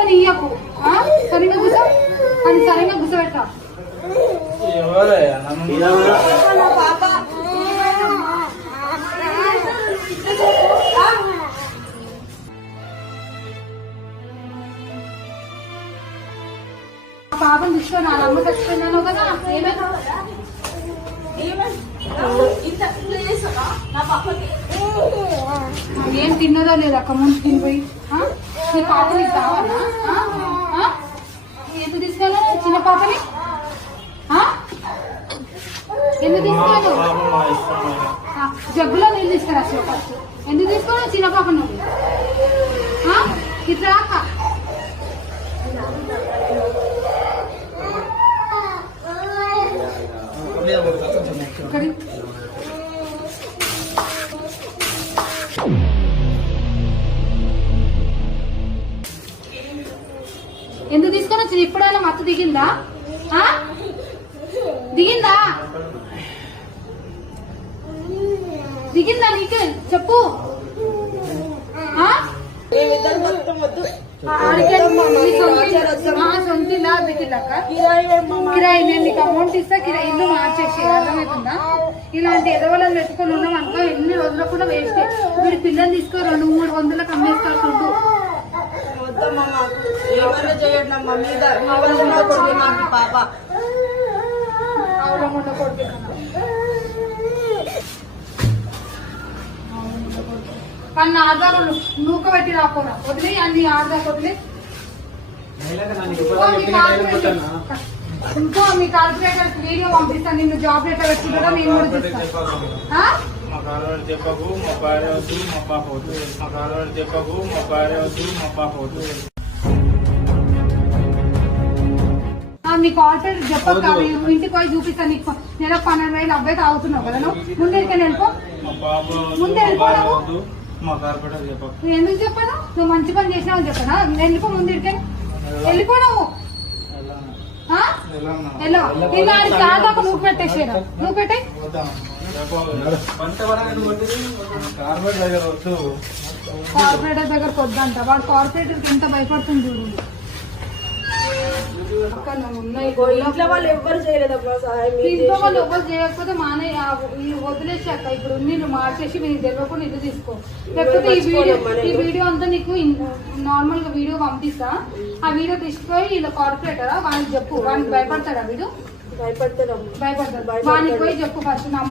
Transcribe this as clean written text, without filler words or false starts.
పట్టుకొని ఇయ్యకు. సరిగా కూర్చో, అది సరిగా కూర్చోబెట్టా. పాపం తీసుకొని నా అమ్మ చచ్చిపోయినాను కదా. ఏం తిన్నదో లేదు అక్క ముందు తినిపోయి. నీ పాప నీకు కావాలా? ఎందుకు తీసుకెళ్ళా చిన్న పాపని? ఎందుకు తీసుకోలేదు? జగ్గులో నీళ్ళు తీసుకురా ఫస్ట్. ఎందుకు తీసుకోవాలి చిన్న పాప నువ్వు? ఇట్లా అక్క ఎందుకు తీసుకొని వచ్చింది? ఇప్పుడైనా మత్తు దిగిందా? దిగిందా? దిగిందా నీకు? చెప్పు. సొంతిలా దిగిలాక కిరాయి నేను నీకు అమౌంట్ ఇస్తా, కిరాయి ఇల్లు మార్చేసి. అర్థమవుతుందా? ఇలాంటి ఎదవలను పెట్టుకొని ఉన్నాం అనుకో ఎన్ని రోజులు కూడా వేస్ట్. మీరు పిల్లలు తీసుకో 200-300 అమ్మేస్తారు. ఫుడ్ కానీ ఆధారాలు నూక పెట్టి రాకుండా వదిలే. అన్ని ఆధార్ వదిలే. ఇంకో మీ కార్పొరేటర్ వీడియో పంపిస్తాను. నిన్ను జాబ్ లెటర్ పెట్టుకుంటారా? నేను కూడా చూస్తాను. మీ కార్పొరేటర్ చెప్పక ఇంటికి పోయి చూపిస్తాను. నీకు నెల 12,000 అబ్బాయి తాగుతున్నావు కదా నువ్వు. ముందరికని వెళ్ళిపో. ముందే వెళ్ళిపోవడం ఎందుకు చెప్పను? నువ్వు మంచి పని చేసినావు చెప్పనా? వెళ్ళిపో. ముందరికని వెళ్ళిపోనావు. దాకా నువ్వు పెట్టేసారా? నువ్వు పెట్టే. కార్పొరేటర్ దగ్గరకు వద్దంట. వాడు కార్పొరేటర్ కి ఎంత భయపడుతుంది చూడు. ఇంట్లో వాళ్ళు ఎవ్వరు చేయలేదమ్మా సహాయం. ఇంట్లో వాళ్ళు ఎవ్వరు చేయకపోతే మానే వదిలేసి అక్క. ఇప్పుడు నీళ్ళు మార్చేసి మీరు తెలియకుండా ఇల్లు తీసుకో. లేకపోతే ఈ వీడియో అంతా నీకు నార్మల్ గా వీడియో పంపిస్తా. ఆ వీడియో తీసుకొని ఇలా కార్పొరేటరా వానికి చెప్పు. వానికి భయపడతాడా? వీడు భయపడతాడు. వానికి పోయి చెప్పు ఫస్ట్.